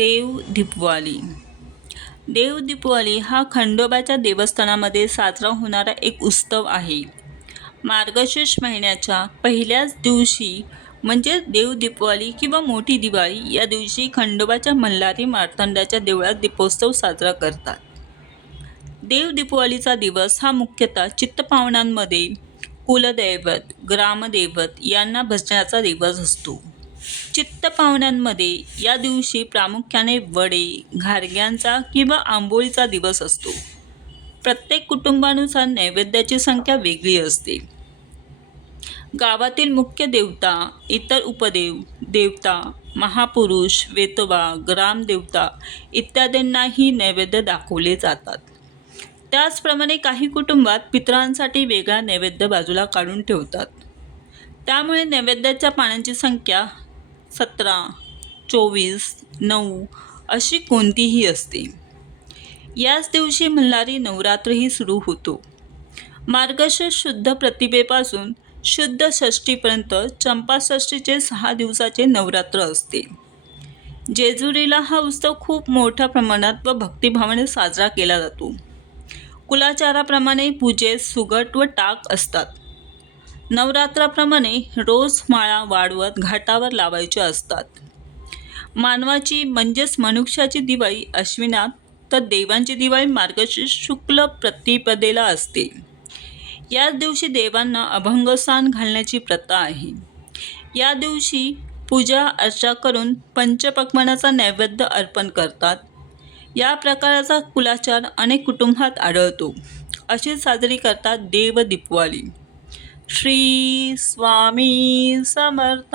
देव दीपवाली. देव दीपवाली हा खंडोबाच्या देवस्थानामध्ये साजरा होणारा एक उत्सव आहे. मार्गशीर्ष महिन्याच्या पहिल्याच दिवशी म्हणजे देव दीपवाली किंवा मोठी दिवाळी या दिवशी खंडोबाच्या मल्हारी मार्तंडाच्या देवळात दीपोत्सव साजरा करतात. देव दीपवालीचा दिवस हा मुख्यतः चित्तपावनांमध्ये कुलदैवत ग्रामदैवत यांना भजण्याचा दिवस असतो. चित्तपावनांमध्ये या दिवशी प्रामुख्याने वडे घारग्यांचा किंवा आंबोळीचा दिवस असतो. प्रत्येक कुटुंबानुसार नैवेद्याची संख्या वेगळी असते. गावातील मुख्य देवता इतर उपदेव देवता महापुरुष वेतोबा ग्रामदेवता इत्यादींनाही नैवेद्य दाखवले जातात. त्याचप्रमाणे काही कुटुंबात पितरांसाठी वेगळा नैवेद्य बाजूला काढून ठेवतात. त्यामुळे नैवेद्याच्या पानांची संख्या सतरा चोवीस नऊ अशी कोणतीही असते. याच दिवशी मल्हारी नवरात्रही सुरू होतो. मार्गशीर्ष शुद्ध प्रतिभेपासून शुद्ध षष्टीपर्यंत चंपाषष्टीचे सहा दिवसाचे नवरात्र असते. जेजुरीला हा उत्सव खूप मोठ्या प्रमाणात व भक्तिभावाने साजरा केला जातो. कुलाचाराप्रमाणे पूजेत सुगट व टाक असतात. नवरात्राप्रमाणे रोज माळा वाढवत घाटावर लावायच्या असतात. मानवाची म्हणजेच मनुष्याची दिवाळी अश्विनात तर देवांची दिवाळी मार्गशीर्ष शुक्ल प्रतिपदेला असते. याच दिवशी देवांना अभंगसान घालण्याची प्रथा आहे. या दिवशी पूजा अर्चा करून पंचपक्वानाचा नैवेद्य अर्पण करतात. या प्रकाराचा कुलाचार अनेक कुटुंबात आढळतो. अशी साजरी करतात देव दीपवाली. श्री स्वामी समर्थ।